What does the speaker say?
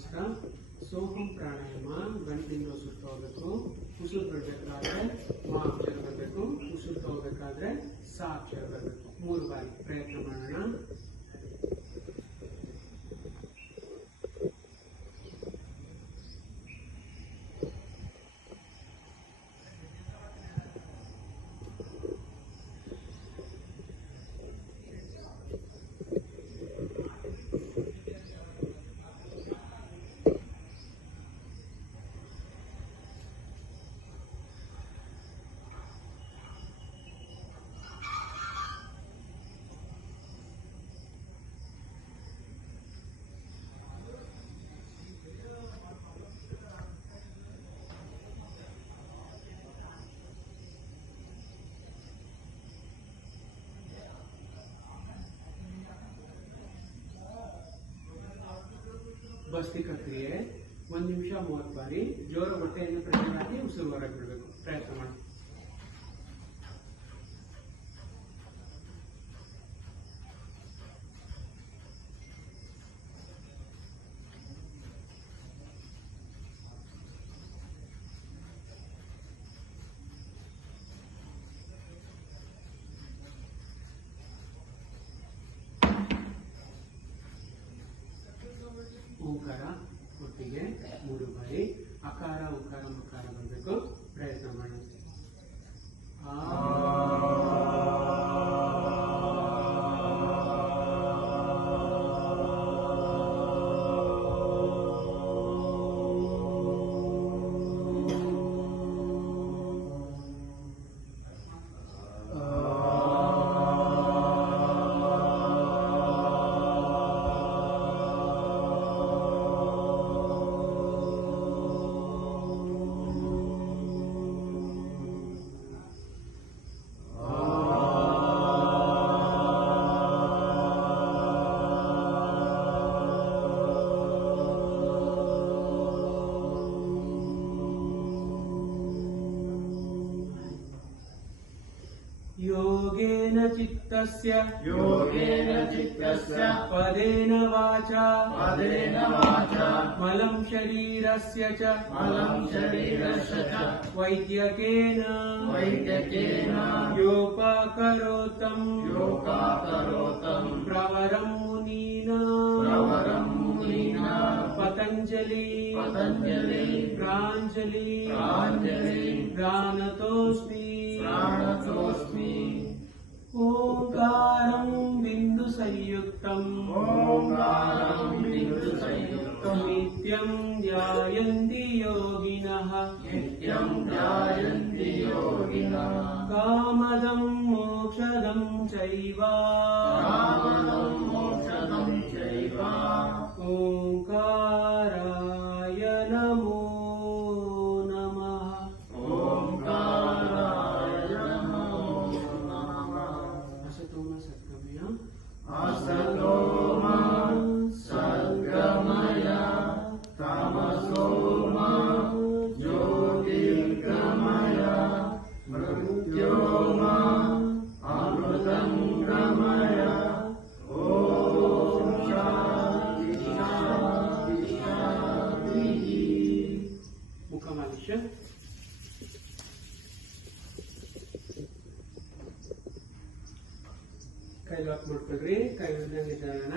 ನಮಸ್ಕಾರ. ಸೋಹಂ ಪ್ರಾಣಾಯಾಮ ಗಂಟಿಂದ ಸುತ್ತ ಹೋಗ್ಬೇಕು. ಉಸಿರು ಬಿಡಬೇಕಾದ್ರೆ ಮಾ ಅಕ್ಷರ ಬರಬೇಕು. ಉಸಿರು ತಗೋಬೇಕಾದ್ರೆ ಸಾ ಅಕ್ಷರ ಬರಬೇಕು. 3 ಬಾರಿ ಪ್ರಯತ್ನ ಮಾಡೋಣ. ಭಸ್ತ್ರಿಕಾ ಕ್ರಿಯೆ 1 ನಿಮಿಷ 30 ಬಾರಿ ಜೋರ ಹೊಟ್ಟೆಯನ್ನು ಪ್ರೆಷರ್ ಹಾಕಿ ಉಸಿರು ಹೊರಗೆ ಬಿಡಬೇಕು. ಪ್ರಯತ್ನ ಮಾಡಿ. ಓಂಕಾರ ಒಟ್ಟಿಗೆ 3 ಬಾರಿ. ಅಕಾರ ಉಕಾರ ಮಕಾರ ಬರಬೇಕು. ಪ್ರಯತ್ನ ಮಾಡಿ. योगेन चित्तस्य पदेन वाचा मलं शरीरस्य च वैद्यकेन योपाकरोतं प्रवरं मुनीना पतंजलि प्रांजलि प्राणतोस्मि ओंकारं बिंदु संयुक्तं नित्यं ध्यायन्ति योगिनः कामदं मोक्षदं चैव ओंकाराय नमो असतो मा सद्गमय तमसो मा ज्योतिर्गमय मृत्योर्मा अमृतं गमय ॐ शान्ति शान्ति शान्तिः. मुखमालिश. ಕೈ ಲಾಕ್ ಮಾಡ್ಕೊಳ್ರಿ. ಕೈ ಹಿಡಿದಂಗೆ ಜಾಣ.